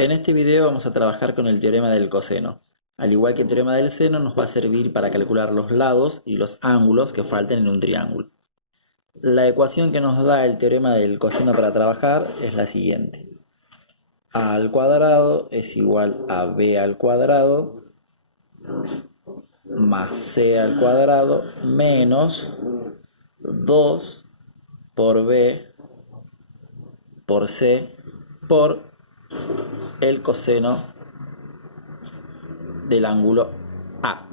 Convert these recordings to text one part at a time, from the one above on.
En este video vamos a trabajar con el teorema del coseno. Al igual que el teorema del seno, nos va a servir para calcular los lados y los ángulos que falten en un triángulo. La ecuación que nos da el teorema del coseno para trabajar es la siguiente. A al cuadrado es igual a b al cuadrado más c al cuadrado menos 2 por b por c por el coseno del ángulo A.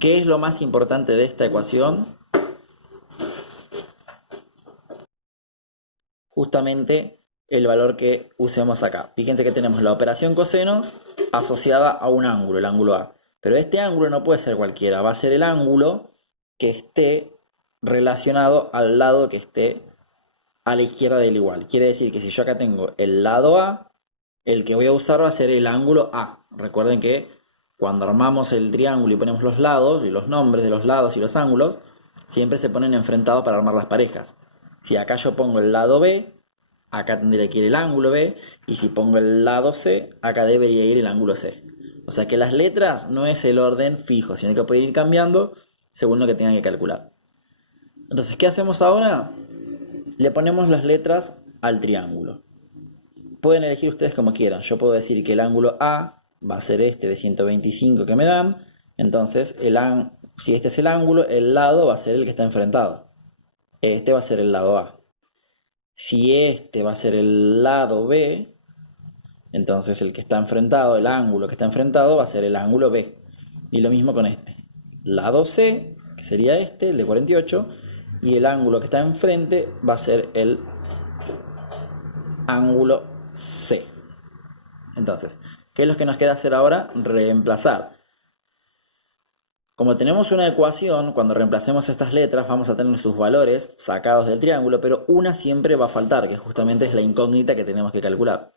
¿Qué es lo más importante de esta ecuación? Justamente el valor que usemos acá. Fíjense que tenemos la operación coseno asociada a un ángulo, el ángulo A. Pero este ángulo no puede ser cualquiera, va a ser el ángulo que esté relacionado al lado que esté a la izquierda del igual. Quiere decir que si yo acá tengo el lado A, el que voy a usar va a ser el ángulo A. Recuerden que cuando armamos el triángulo y ponemos los lados y los nombres de los lados y los ángulos, siempre se ponen enfrentados para armar las parejas. Si acá yo pongo el lado B, acá tendría que ir el ángulo B, y si pongo el lado C, acá debería ir el ángulo C. O sea que las letras no es el orden fijo, sino que pueden ir cambiando según lo que tengan que calcular. Entonces, ¿qué hacemos ahora? Le ponemos las letras al triángulo. Pueden elegir ustedes como quieran. Yo puedo decir que el ángulo A va a ser este de 125 que me dan. Entonces, si este es el ángulo, el lado va a ser el que está enfrentado. Este va a ser el lado A. Si este va a ser el lado B, entonces el que está enfrentado, el ángulo que está enfrentado va a ser el ángulo B. Y lo mismo con este. Lado C, que sería este, el de 48, y el ángulo que está enfrente va a ser el ángulo C. Entonces, ¿qué es lo que nos queda hacer ahora? Reemplazar. Como tenemos una ecuación, cuando reemplacemos estas letras vamos a tener sus valores sacados del triángulo, pero una siempre va a faltar, que justamente es la incógnita que tenemos que calcular.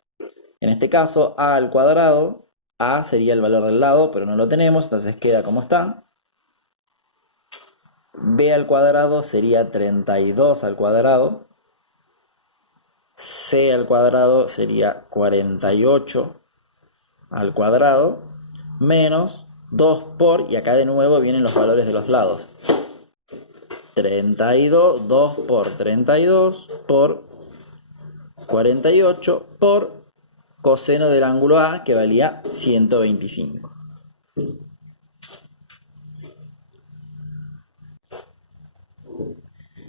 En este caso, a al cuadrado, a sería el valor del lado, pero no lo tenemos, entonces queda como está. B al cuadrado sería 32 al cuadrado. C al cuadrado sería 48 al cuadrado, menos 2 por, y acá de nuevo vienen los valores de los lados. 32, 2 por 32 por 48 por coseno del ángulo A, que valía 125.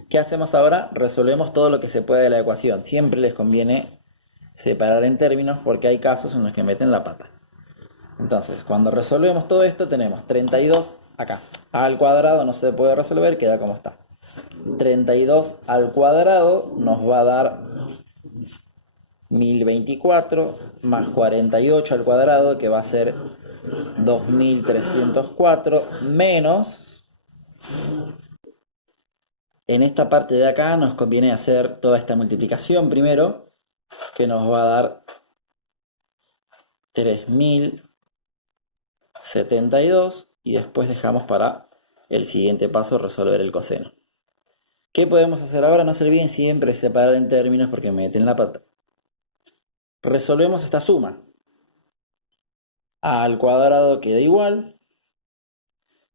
¿Qué hacemos ahora? Resolvemos todo lo que se puede de la ecuación. Siempre les conviene separar en términos porque hay casos en los que meten la pata. Entonces, cuando resolvemos todo esto, tenemos 32 acá. A al cuadrado no se puede resolver, queda como está. 32 al cuadrado nos va a dar 1024 más 48 al cuadrado, que va a ser 2304, menos, en esta parte de acá nos conviene hacer toda esta multiplicación primero, que nos va a dar 3072, y después dejamos para el siguiente paso resolver el coseno. ¿Qué podemos hacer ahora? No se olviden siempre separar en términos porque me meten la pata. Resolvemos esta suma. A al cuadrado queda igual.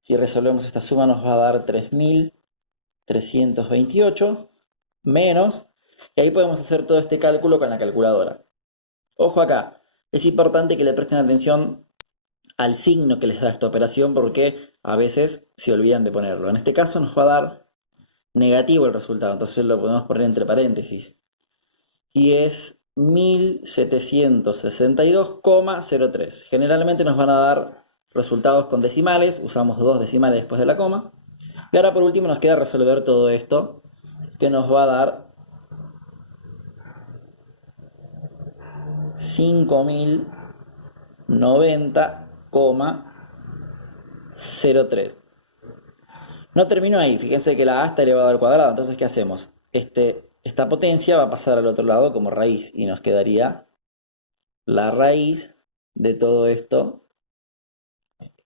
Si resolvemos esta suma nos va a dar 3328 menos, y ahí podemos hacer todo este cálculo con la calculadora. Ojo acá, es importante que le presten atención al signo que les da esta operación porque a veces se olvidan de ponerlo. En este caso nos va a dar negativo el resultado, entonces lo podemos poner entre paréntesis. Y es 1762,03. Generalmente nos van a dar resultados con decimales, usamos dos decimales después de la coma. Y ahora por último nos queda resolver todo esto, que nos va a dar 5090,03. No termino ahí, fíjense que la a está elevado al cuadrado, entonces ¿qué hacemos? Esta potencia va a pasar al otro lado como raíz y nos quedaría la raíz de todo esto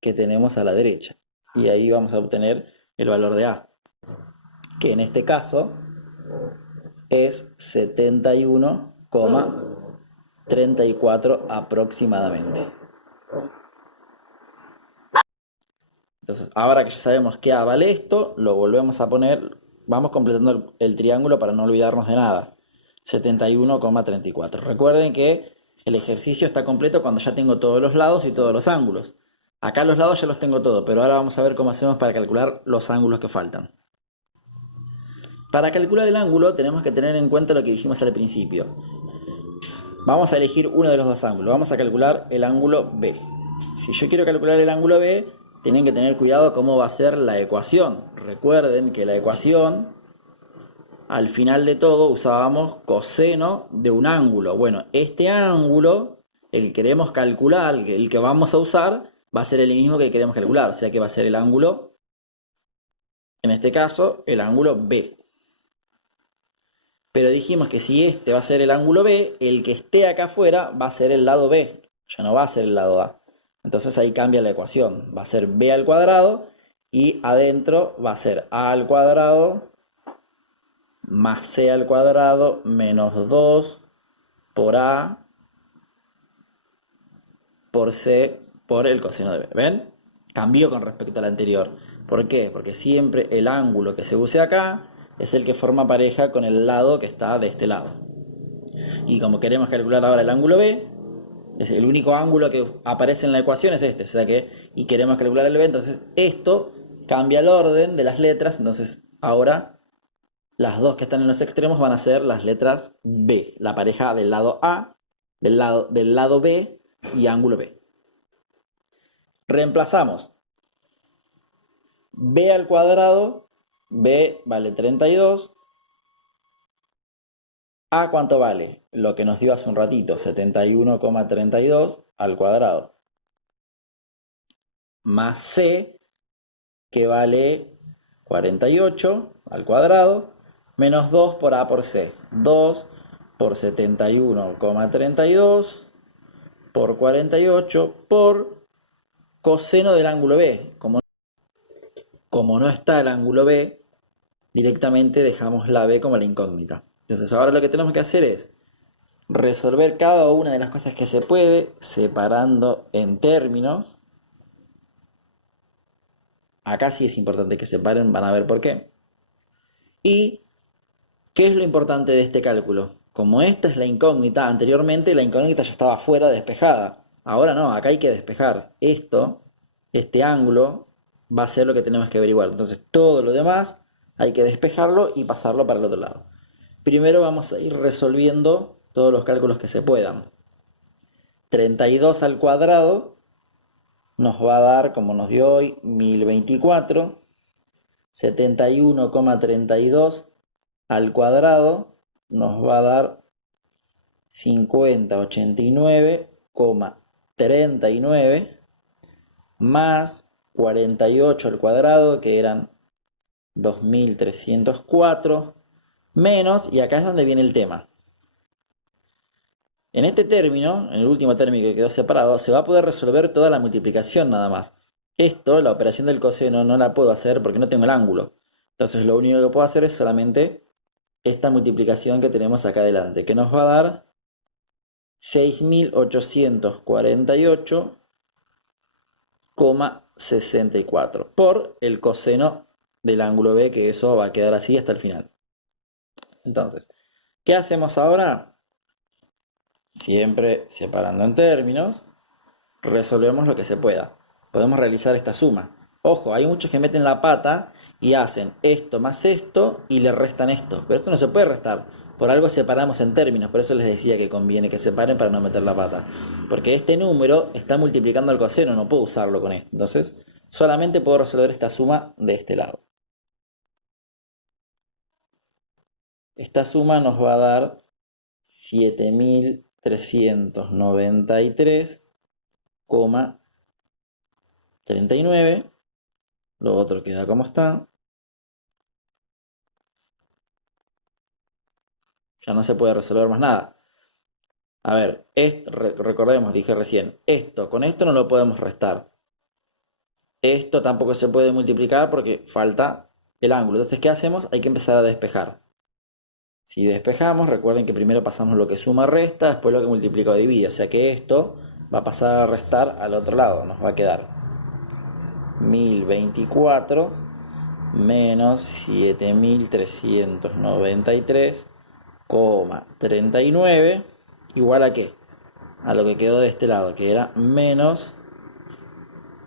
que tenemos a la derecha. Y ahí vamos a obtener el valor de a, que en este caso es 71,03. 31,34 aproximadamente. Entonces, ahora que ya sabemos que A vale esto, lo volvemos a poner, vamos completando el triángulo para no olvidarnos de nada. 71,34. Recuerden que el ejercicio está completo cuando ya tengo todos los lados y todos los ángulos. Acá los lados ya los tengo todos, pero ahora vamos a ver cómo hacemos para calcular los ángulos que faltan. Para calcular el ángulo tenemos que tener en cuenta lo que dijimos al principio. Vamos a elegir uno de los dos ángulos. Vamos a calcular el ángulo B. Si yo quiero calcular el ángulo B, tienen que tener cuidado cómo va a ser la ecuación. Recuerden que la ecuación, al final de todo, usábamos coseno de un ángulo. Bueno, este ángulo, el que queremos calcular, el que vamos a usar, va a ser el mismo que queremos calcular. O sea que va a ser el ángulo, en este caso, el ángulo B. Pero dijimos que si este va a ser el ángulo B, el que esté acá afuera va a ser el lado B. Ya no va a ser el lado A. Entonces ahí cambia la ecuación. Va a ser B al cuadrado y adentro va a ser A al cuadrado más C al cuadrado menos 2 por A por C por el coseno de B. ¿Ven? Cambió con respecto al anterior. ¿Por qué? Porque siempre el ángulo que se use acá es el que forma pareja con el lado que está de este lado. Y como queremos calcular ahora el ángulo B, es el único ángulo que aparece en la ecuación es este, o sea que, y queremos calcular el B, entonces esto cambia el orden de las letras, entonces ahora las dos que están en los extremos van a ser las letras B, la pareja del lado A, del lado B y ángulo B. Reemplazamos B al cuadrado, B vale 32, A ¿cuánto vale? Lo que nos dio hace un ratito, 71,32 al cuadrado. Más C, que vale 48 al cuadrado, menos 2 por A por C. 2 por 71,32 por 48 por coseno del ángulo B. Como no está el ángulo B, directamente dejamos la B como la incógnita. Entonces ahora lo que tenemos que hacer es resolver cada una de las cosas que se puede, separando en términos. Acá sí es importante que separen, van a ver por qué. ¿Y qué es lo importante de este cálculo? Como esta es la incógnita, anteriormente la incógnita ya estaba fuera despejada. Ahora no, acá hay que despejar. Este ángulo, va a ser lo que tenemos que averiguar. Entonces todo lo demás hay que despejarlo y pasarlo para el otro lado. Primero vamos a ir resolviendo todos los cálculos que se puedan. 32 al cuadrado nos va a dar, como nos dio hoy, 1024. 71,32 al cuadrado nos va a dar 5089,39 más 48 al cuadrado, que eran 2304, menos, y acá es donde viene el tema. En este término, en el último término que quedó separado, se va a poder resolver toda la multiplicación nada más. Esto, la operación del coseno, no la puedo hacer porque no tengo el ángulo. Entonces lo único que puedo hacer es solamente esta multiplicación que tenemos acá adelante, que nos va a dar 6848,64 por el coseno del ángulo B, que eso va a quedar así hasta el final. Entonces, ¿qué hacemos ahora? Siempre separando en términos, resolvemos lo que se pueda. Podemos realizar esta suma. Ojo, hay muchos que meten la pata y hacen esto más esto y le restan esto. Pero esto no se puede restar. Por algo separamos en términos. Por eso les decía que conviene que separen para no meter la pata. Porque este número está multiplicando al coseno, no puedo usarlo con esto. Entonces, solamente puedo resolver esta suma de este lado. Esta suma nos va a dar 7393,39. Lo otro queda como está. Ya no se puede resolver más nada. A ver, recordemos, dije recién, esto con esto no lo podemos restar. Esto tampoco se puede multiplicar porque falta el ángulo. Entonces, ¿qué hacemos? Hay que empezar a despejar. Si despejamos, recuerden que primero pasamos lo que suma resta, después lo que multiplica o divide. O sea que esto va a pasar a restar al otro lado. Nos va a quedar 1024 menos 7393,39 igual a qué? A lo que quedó de este lado, que era menos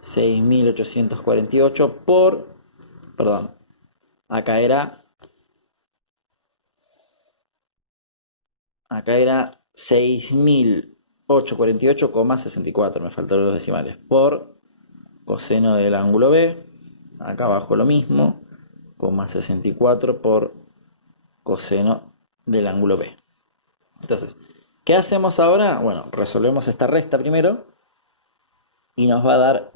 6848 perdón, acá era 6848,64, me faltaron los decimales, por coseno del ángulo B, acá abajo lo mismo, 64 por coseno del ángulo B. Entonces, ¿qué hacemos ahora? Bueno, resolvemos esta resta primero y nos va a dar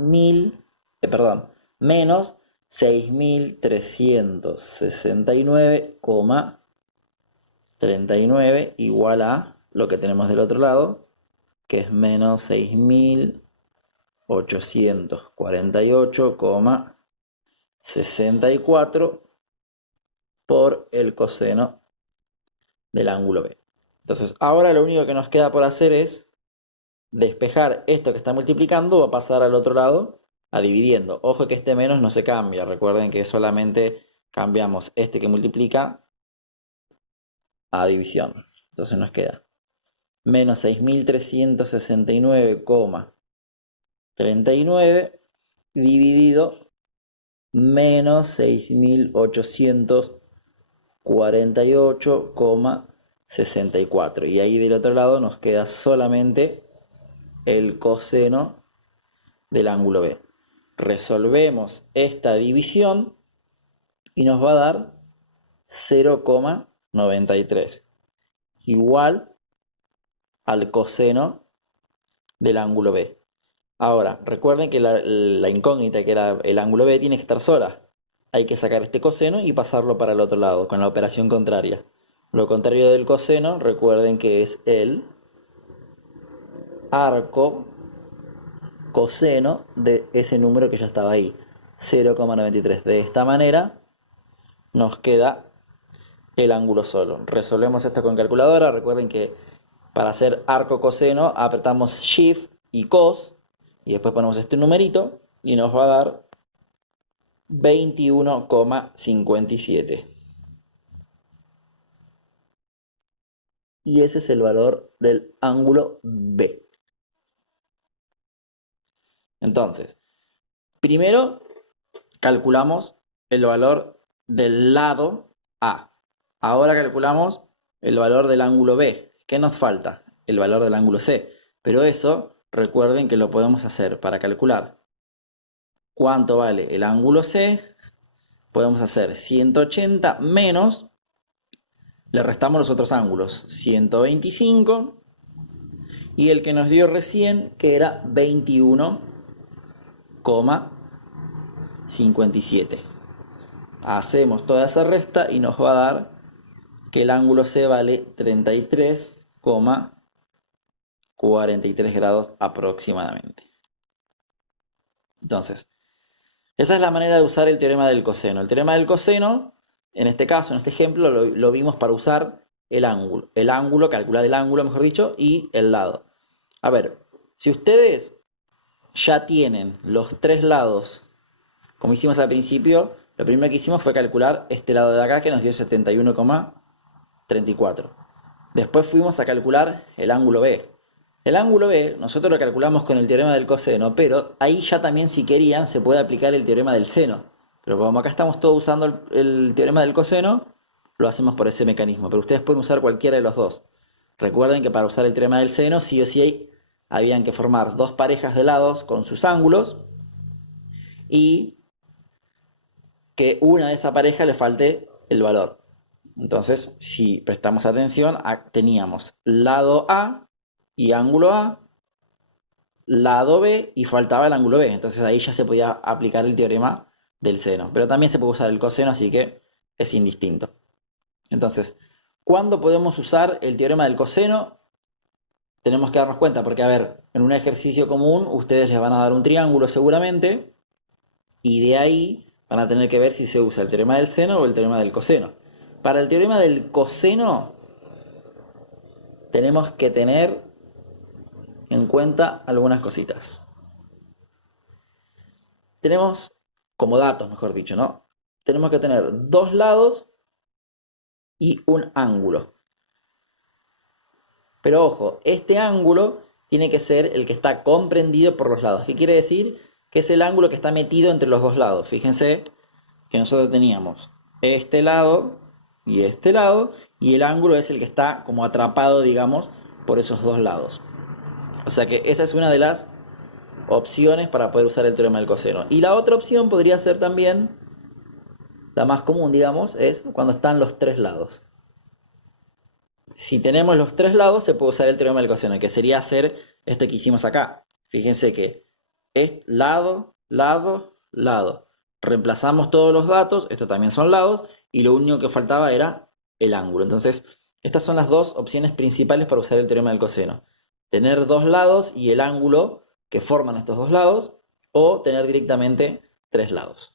menos 6369,39 igual a lo que tenemos del otro lado, que es menos 6848,64 por el coseno del ángulo B. Entonces, ahora lo único que nos queda por hacer es despejar esto que está multiplicando, va a pasar al otro lado a dividiendo. Ojo que este menos no se cambia, recuerden que solamente cambiamos este que multiplica a división. Entonces nos queda menos 6369,39 dividido menos 6848,64. Y ahí del otro lado nos queda solamente el coseno del ángulo B. Resolvemos esta división y nos va a dar 0,93 igual al coseno del ángulo B. Ahora, recuerden que la incógnita que era el ángulo B tiene que estar sola. Hay que sacar este coseno y pasarlo para el otro lado, con la operación contraria. Lo contrario del coseno, recuerden que es el arco coseno de ese número que ya estaba ahí, 0,93. De esta manera nos queda el ángulo solo. Resolvemos esto con calculadora. Recuerden que para hacer arco coseno apretamos Shift y Cos y después ponemos este numerito y nos va a dar 21,57. Y ese es el valor del ángulo B. Entonces, primero calculamos el valor del lado A. Ahora calculamos el valor del ángulo B. ¿Qué nos falta? El valor del ángulo C. Pero eso, recuerden que lo podemos hacer para calcular cuánto vale el ángulo C. Podemos hacer 180 menos, le restamos los otros ángulos, 125 y el que nos dio recién, que era 21,57. Hacemos toda esa resta y nos va a dar que el ángulo C vale 33,43 grados aproximadamente. Entonces, esa es la manera de usar el teorema del coseno. El teorema del coseno, en este caso, en este ejemplo, lo vimos para usar el ángulo, calcular el ángulo, mejor dicho, y el lado. A ver, si ustedes ya tienen los tres lados, como hicimos al principio, lo primero que hicimos fue calcular este lado de acá que nos dio 71,34. Después fuimos a calcular el ángulo B. El ángulo B nosotros lo calculamos con el teorema del coseno, pero ahí ya también, si querían, se puede aplicar el teorema del seno. Pero como acá estamos todos usando el teorema del coseno, lo hacemos por ese mecanismo. Pero ustedes pueden usar cualquiera de los dos. Recuerden que para usar el teorema del seno, sí o sí habían que formar dos parejas de lados con sus ángulos y que una de esa pareja le falte el valor. Entonces, si prestamos atención, teníamos lado A y ángulo A, lado B y faltaba el ángulo B. Entonces ahí ya se podía aplicar el teorema del seno. Pero también se puede usar el coseno, así que es indistinto. Entonces, ¿cuándo podemos usar el teorema del coseno? Tenemos que darnos cuenta, porque a ver, en un ejercicio común ustedes les van a dar un triángulo seguramente, y de ahí van a tener que ver si se usa el teorema del seno o el teorema del coseno. Para el teorema del coseno tenemos que tener en cuenta algunas cositas. Tenemos, como datos mejor dicho, ¿no? Tenemos que tener dos lados y un ángulo. Pero ojo, este ángulo tiene que ser el que está comprendido por los lados. ¿Qué quiere decir? Que es el ángulo que está metido entre los dos lados. Fíjense que nosotros teníamos este lado, y el ángulo es el que está como atrapado, digamos, por esos dos lados. O sea que esa es una de las opciones para poder usar el teorema del coseno. Y la otra opción podría ser también, la más común, digamos, es cuando están los tres lados. Si tenemos los tres lados, se puede usar el teorema del coseno, que sería hacer este que hicimos acá. Fíjense que es lado, lado, lado. Reemplazamos todos los datos, estos también son lados, y lo único que faltaba era el ángulo. Entonces, estas son las dos opciones principales para usar el teorema del coseno. Tener dos lados y el ángulo que forman estos dos lados, o tener directamente tres lados.